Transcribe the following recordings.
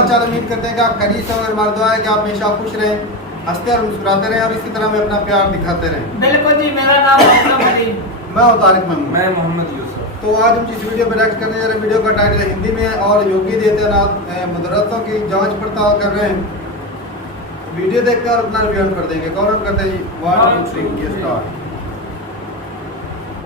हाल चाल उम्मीद करते हैं कि आप खैरियत से और हमारी दुआ है कि आप हमेशा खुश रहें, हंसते और मुस्कुराते रहें और इसी तरह में अपना प्यार दिखाते रहें। बिल्कुल जी, मेरा नाम है मैं हूं तारिक महमूद। मैं मोहम्मद यूसुफ। तो आज हम जिस वीडियो पर रिएक्ट करने जा रहे हैं, वीडियो का टाइटल हिंदी में है और योगी आदित्यनाथ मदरसों की जांच पड़ताल कर रहे हैं। वीडियो देखकर अपना रिव्यू कर देंगे। कौन करते हैं जी? 1 2 3 स्टार्ट।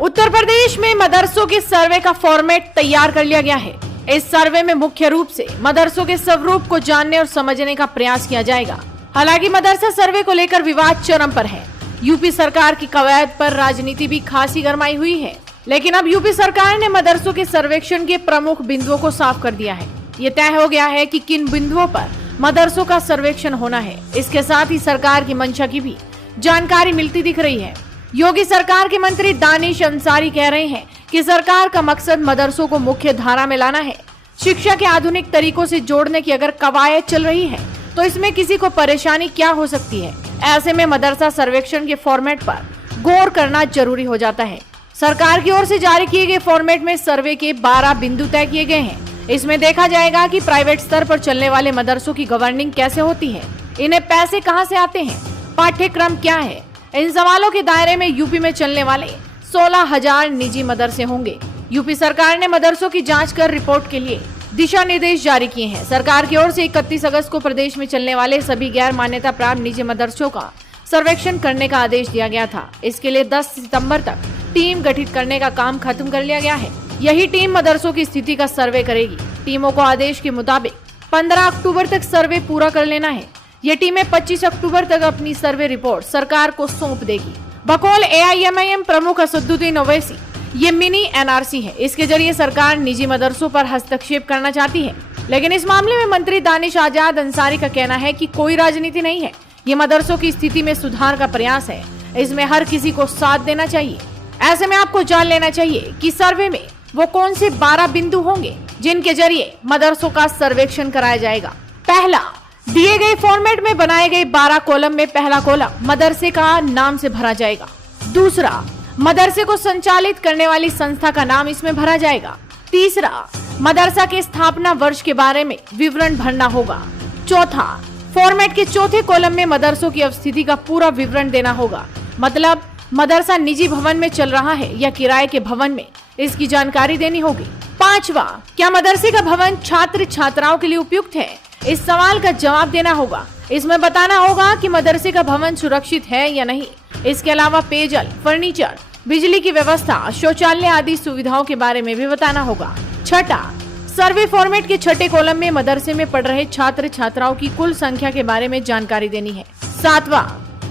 उत्तर प्रदेश में मदरसों के सर्वे का फॉर्मेट तैयार कर लिया गया है। इस सर्वे में मुख्य रूप से मदरसों के स्वरूप को जानने और समझने का प्रयास किया जाएगा। हालांकि मदरसा सर्वे को लेकर विवाद चरम पर है। यूपी सरकार की कवायद पर राजनीति भी खासी गरमाई हुई है, लेकिन अब यूपी सरकार ने मदरसों के सर्वेक्षण के प्रमुख बिंदुओं को साफ कर दिया है। ये तय हो गया है कि किन बिंदुओं पर मदरसों का सर्वेक्षण होना है। इसके साथ ही सरकार की मंशा की भी जानकारी मिलती दिख रही है। योगी सरकार के मंत्री दानिश अंसारी कह रहे हैं कि सरकार का मकसद मदरसों को मुख्य धारा में लाना है। शिक्षा के आधुनिक तरीकों से जोड़ने की अगर कवायद चल रही है तो इसमें किसी को परेशानी क्या हो सकती है। ऐसे में मदरसा सर्वेक्षण के फॉर्मेट पर गौर करना जरूरी हो जाता है। सरकार की ओर से जारी किए गए फॉर्मेट में सर्वे के 12 बिंदु तय किए गए हैं। इसमें देखा जाएगा कि प्राइवेट स्तर पर चलने वाले मदरसों की गवर्निंग कैसे होती है, इन्हें पैसे कहां से आते हैं, पाठ्यक्रम क्या है। इन सवालों के दायरे में यूपी में चलने वाले 16,000 निजी मदरसे होंगे। यूपी सरकार ने मदरसों की जांच कर रिपोर्ट के लिए दिशा निर्देश जारी किए हैं। सरकार की ओर से 31 अगस्त को प्रदेश में चलने वाले सभी गैर मान्यता प्राप्त निजी मदरसों का सर्वेक्षण करने का आदेश दिया गया था। इसके लिए 10 सितंबर तक टीम गठित करने का काम खत्म कर लिया गया है। यही टीम मदरसों की स्थिति का सर्वे करेगी। टीमों को आदेश के मुताबिक 15 अक्टूबर तक सर्वे पूरा कर लेना है। ये टीमें 25 अक्टूबर तक अपनी सर्वे रिपोर्ट सरकार को सौंप देगी। बकौल AIMIM प्रमुख असदुद्दीन ओवैसी, ये मिनी NRC है। इसके जरिए सरकार निजी मदरसों पर हस्तक्षेप करना चाहती है, लेकिन इस मामले में मंत्री दानिश आजाद अंसारी का कहना है कि कोई राजनीति नहीं है। ये मदरसों की स्थिति में सुधार का प्रयास है। इसमें हर किसी को साथ देना चाहिए। ऐसे में आपको जान लेना चाहिए कि सर्वे में वो कौन से 12 बिंदु होंगे जिनके जरिए मदरसों का सर्वेक्षण कराया जाएगा। पहला, दिए गए फॉर्मेट में बनाए गए 12 कॉलम में पहला कॉलम मदरसे का नाम से भरा जाएगा। दूसरा, मदरसे को संचालित करने वाली संस्था का नाम इसमें भरा जाएगा। तीसरा, मदरसा के स्थापना वर्ष के बारे में विवरण भरना होगा। चौथा, फॉर्मेट के चौथे कॉलम में मदरसों की अवस्थिति का पूरा विवरण देना होगा, मतलब मदरसा निजी भवन में चल रहा है या किराए के भवन में, इसकी जानकारी देनी होगी। पांचवा, क्या मदरसे का भवन छात्र छात्राओं के लिए उपयुक्त है, इस सवाल का जवाब देना होगा। इसमें बताना होगा कि मदरसे का भवन सुरक्षित है या नहीं। इसके अलावा पेयजल, फर्नीचर, बिजली की व्यवस्था, शौचालय आदि सुविधाओं के बारे में भी बताना होगा। छठा, सर्वे फॉर्मेट के छठे कॉलम में मदरसे में पढ़ रहे छात्र छात्राओं की कुल संख्या के बारे में जानकारी देनी है। सातवां,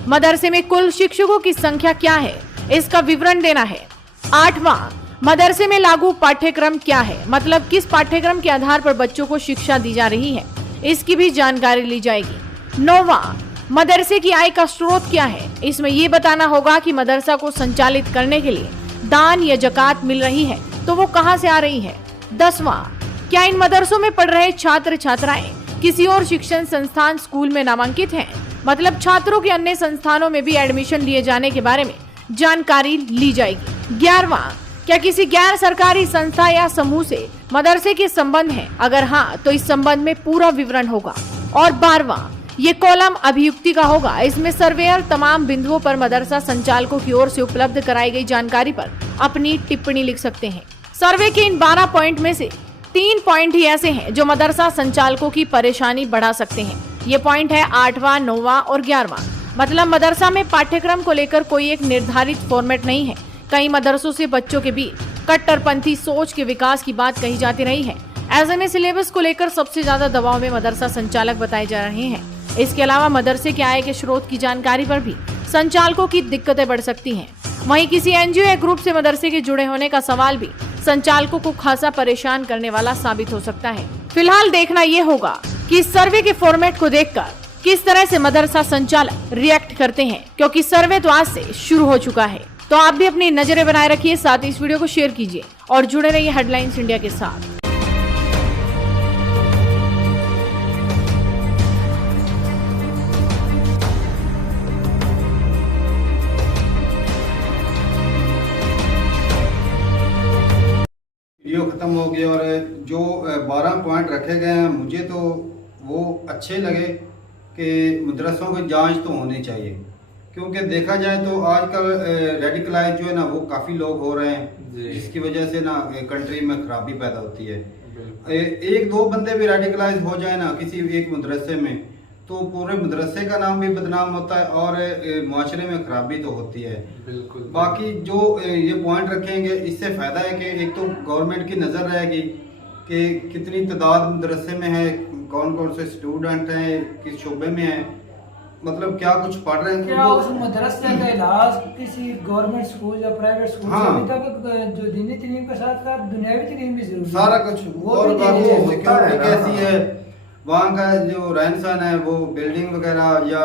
मदरसे में कुल शिक्षकों की संख्या क्या है, इसका विवरण देना है। आठवां, मदरसे में लागू पाठ्यक्रम क्या है, मतलब किस पाठ्यक्रम के आधार पर बच्चों को शिक्षा दी जा रही है, इसकी भी जानकारी ली जाएगी। नौवां, मदरसे की आय का स्रोत क्या है, इसमें ये बताना होगा कि मदरसा को संचालित करने के लिए दान या जकात मिल रही है तो वो कहां से आ रही है। 10वां, क्या इन मदरसों में पढ़ रहे छात्र छात्राएं किसी और शिक्षण संस्थान स्कूल में नामांकित हैं, मतलब छात्रों के अन्य संस्थानों में भी एडमिशन लिए जाने के बारे में जानकारी ली जाएगी। 11वां, क्या किसी गैर सरकारी संस्था या समूह से मदरसे के संबंध है, अगर हाँ तो इस संबंध में पूरा विवरण होगा। और 12वां, ये कॉलम अभियुक्ति का होगा। इसमें सर्वेयर तमाम बिंदुओं पर मदरसा संचालकों की ओर से उपलब्ध कराई गई जानकारी पर अपनी टिप्पणी लिख सकते हैं। सर्वे के इन 12 पॉइंट में से 3 पॉइंट ही ऐसे हैं जो मदरसा संचालकों की परेशानी बढ़ा सकते हैं। ये पॉइंट है 8वां, 9वां और 11वां। मतलब मदरसा में पाठ्यक्रम को लेकर कोई एक निर्धारित फॉर्मेट नहीं है। कई मदरसों से बच्चों के बीच कट्टरपंथी सोच के विकास की बात कही जाती रही है। ऐसे में सिलेबस को लेकर सबसे ज्यादा दबाव में मदरसा संचालक बताए जा रहे हैं। इसके अलावा मदरसे के आय के स्रोत की जानकारी पर भी संचालकों की दिक्कतें बढ़ सकती हैं। वहीं किसी NGO या ग्रुप से मदरसे के जुड़े होने का सवाल भी संचालकों को खासा परेशान करने वाला साबित हो सकता है। फिलहाल देखना ये होगा कि इस सर्वे के फॉर्मेट को देखकर किस तरह से मदरसा संचालक रिएक्ट करते हैं, क्योंकि सर्वे तो आज से शुरू हो चुका है। तो आप भी अपनी नजरें बनाए रखिए, साथ ही इस वीडियो को शेयर कीजिए और जुड़े रहिए हेडलाइंस इंडिया के साथ। वीडियो ख़त्म हो गया और जो 12 पॉइंट रखे गए हैं मुझे तो वो अच्छे लगे कि मदरसों की जांच तो होनी चाहिए, क्योंकि देखा जाए तो आजकल रेडिकलाइज जो है ना वो काफ़ी लोग हो रहे हैं, जिसकी वजह से ना कंट्री में खराबी पैदा होती है। एक दो बंदे भी रेडिकलाइज हो जाए ना किसी एक मदरसे में, तो पूरे मदरसे का नाम भी बदनाम होता है और माशरे में खराबी तो होती है। बिल्कुल। बाकी जो ये पॉइंट रखेंगे, इससे फ़ायदा है कि एक तो गवर्नमेंट की नज़र रहेगी कि कितनी तादाद मदरसे में है, कौन कौन से स्टूडेंट हैं, किस शोबे में हैं, मतलब क्या कुछ पढ़ रहे हैं, क्या उस मदरसे का इलाज किसी गवर्नमेंट स्कूल या प्राइवेट स्कूल से हाँ। अभी तक जो दीनी तालीम के साथ साथ दुनियावी तालीम भी जरूरी है। सारा कुछ वो और भी बाकी देनी चाहिए। सिक्योरिटी होता है ना। कैसी है, वहाँ का जो रहन सहन है, वो बिल्डिंग वगैरह या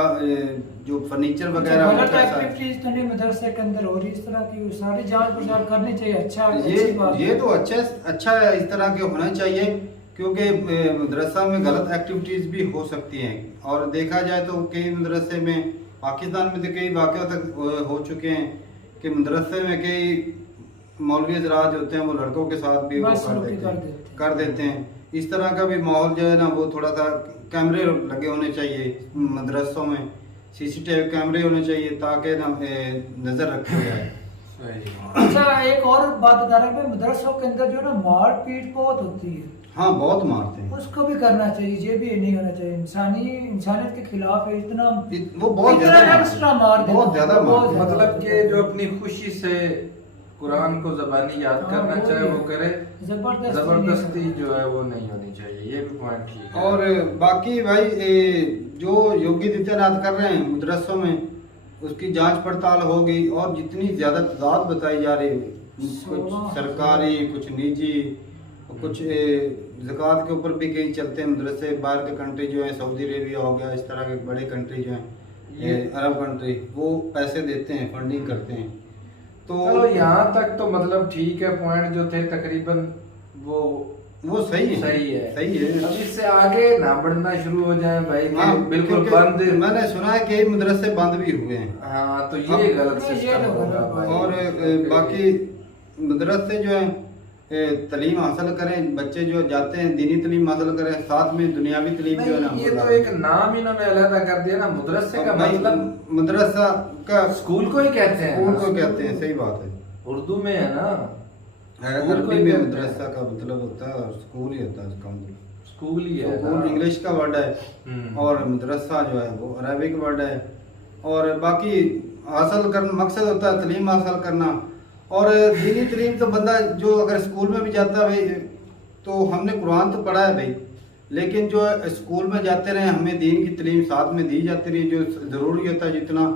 जो फर्नीचर वगैरह वो गलत कैसा है। एक्टिविटीज तो नहीं मदरसे के अंदर हो रही, इस तरह की सारी जांच पड़ताल करनी चाहिए। अच्छा अच्छी बात ये तो अच्छा है, इस तरह के होना चाहिए, क्योंकि मदरसा में गलत एक्टिविटीज भी हो सकती हैं। और देखा जाए तो कई मदरसे में, पाकिस्तान में तो कई वाक़या तक हो चुके हैं कि मदरसे में कई मौलवी हज़रात होते हैं वो लड़कों के साथ भी वो कर देते हैं। इस तरह का भी माहौल जो है ना वो थोड़ा सा, कैमरे लगे होने चाहिए मदरसों में, सीसीटीवी कैमरे होने चाहिए ताकि ना नज़र रखी जाए। अच्छा एक और बात बता रहा हूँ, मदरसों के अंदर जो ना मार पीट बहुत होती है, हाँ बहुत मारते हैं, उसको भी करना चाहिए। ये भी नहीं होना चाहिए, इंसानियत के खिलाफ है। इतना वो बहुत इतना ज़्यादा एक्स्ट्रा मार देना, बहुत ज़्यादा बहुत मार, मतलब कि जो अपनी खुशी से कुरान को जबानी याद हाँ, करना वो चाहे भी वो करे, जबरदस्ती जो है वो नहीं होनी चाहिए। ये भी पॉइंट ठीक है। और बाकी भाई जो योगी आदित्यनाथ कर रहे हैं मदरसों में, उसकी जांच पड़ताल होगी। और जितनी ज्यादा तादाद बताई जा रही है, कुछ सरकारी, कुछ निजी, कुछ ज़कात के ऊपर भी कई चलते हैं मदरसे। बाहर के कंट्री जो है, सऊदी अरेबिया हो गया, इस तरह के बड़े कंट्री जो हैं, अरब कंट्री, वो पैसे देते हैं, फंडिंग करते हैं। तो चलो यहाँ तक तो मतलब ठीक है, पॉइंट जो थे तकरीबन वो सही है, सही है। है। अब इससे आगे ना बढ़ना शुरू हो जाए भाई, हाँ, बिल्कुल क्योंकि बंद। मैंने सुना है कि मदरसे बंद भी हुए हैं। हाँ, तो ये गलत ये सिस्टम तो होगा गलत भाई। और बाकी मदरसे जो है तालीम हासिल करें, बच्चे जो जाते हैं दीनी तालीम हासिल करें, साथ में दुनियावी तालीम जो है ना, ये तो एक नाम इन्होंने अलग कर दिया ना, मदरसे का भाई, मतलब मदरसा का स्कूल को ही कहते हैं। स्कूल को कहते हैं, सही बात है। उर्दू में है ना, अरबी में मदरसा का मतलब होता है और स्कूल ही होता है उसका मतलब। स्कूल ही है स्कूल ना। इंग्लिश का वर्ड है और मदरसा जो है वो अरबिक वर्ड है। और बाकी हासिल करना मकसद होता है तालीम हासिल करना। और दीनी तालीम तो बंदा जो अगर स्कूल में भी जाता है भाई, तो हमने कुरान तो पढ़ा है भाई, लेकिन जो स्कूल में जाते रहे, हमें दीन की तालीम साथ में दी जाती रही, जो जरूरी होता है जितना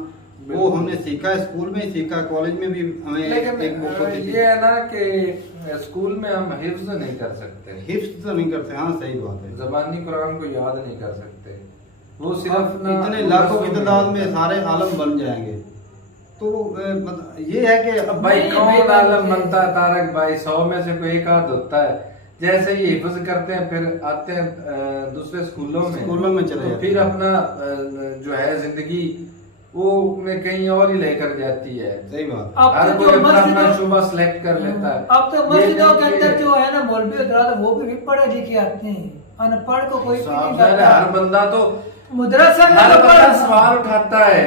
वो हमने सीखा है, स्कूल में ही सीखा, कॉलेज में भी हमें लेकिन एक बुक होती थी। ये है ना कि स्कूल में हम हिफ्ज नहीं कर सकते, हिफ्ज तो नहीं करते, हाँ सही बात है। ज़बानी कुरान को याद नहीं कर सकते, वो सिर्फ ना इतने लाखों की तादाद में सारे आलम बन जाएंगे। तो ये है कि अब भाई कौन आलम बनता है तारक भाई, 100 में से कोई एक आध होता है। जैसे ही हिफ्ज करते हैं फिर आते हैं दूसरे स्कूलों में चले तो फिर अपना जो है जिंदगी वो में कहीं और ही लेकर जाती है। सही बात। हर कोई अपना शुबा सिलेक्ट कर लेता है। अब तो मस्जिदों के अंदर जो है ना मौलवी हज़रात, वो भी पढ़े लिखे आते हैं, अनपढ़ को कोई भी नहीं जाता। हर बंदा तो मदरसा में हर तो बंदा पढ़ा सवाल उठाता है,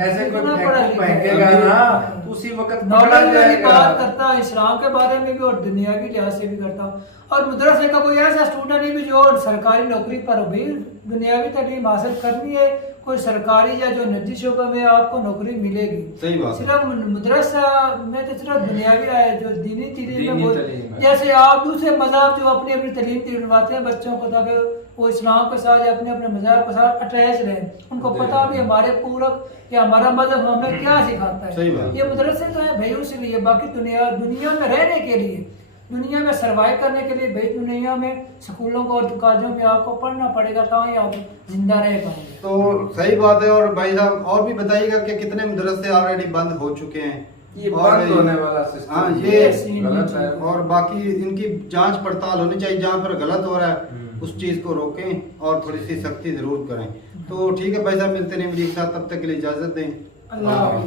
ऐसे कोई इतना पढ़ा लिखा है। फेंकेगा ना उसी वक्त पकड़ा नॉलेज वाली जाएगा। बात करता हूँ, इस्लाम के बारे में भी और दुनियावी लिहाज से भी करता हूँ। और मदरसे का कोई ऐसा स्टूडेंट नहीं भी जो सरकारी नौकरी पर हो, भी दुनियावी तालीम हासिल करनी है, कोई सरकारी या जो निजी शोबे में आपको नौकरी मिलेगी। सही बात। सिर्फ मदरसा में तो सिर्फ दुनियावी है, जो दीनी तालीम है वो, तालीम है। जैसे आप दूसरे मज़हब जो अपनी अपनी तालीम दिलवाते हैं बच्चों को, ताकि वो इस्लाम के साथ या अपने अपने मज़हब के साथ अटैच रहें, उनको पता भी हमारे पूरक या हमारा मजहब हमें क्या सिखाता सही है। बात। ये मदरसे तो है भाई उसलिए, बाकी दुनिया में रहने के लिए, दुनिया में सरवाइव करने के लिए भाई दुनिया में स्कूलों को और कॉलेजों में आपको पढ़ना पड़ेगा, ताकि आप जिंदा रह पाएंगे। तो सही बात है। और भाई साहब और भी बताइएगा कि कितने मदरसे ऑलरेडी बंद हो चुके हैं, ये और बंद होने वाला सिस्टम हाँ ये गलत है। और बाकी इनकी जांच पड़ताल होनी चाहिए, जहाँ पर गलत हो रहा है उस चीज को रोकें और थोड़ी सी सख्ती जरूर करें। तो ठीक है भाई साहब, मिलते नहीं मेरी साथ, तब तक के लिए इजाजत दें। अल्लाह।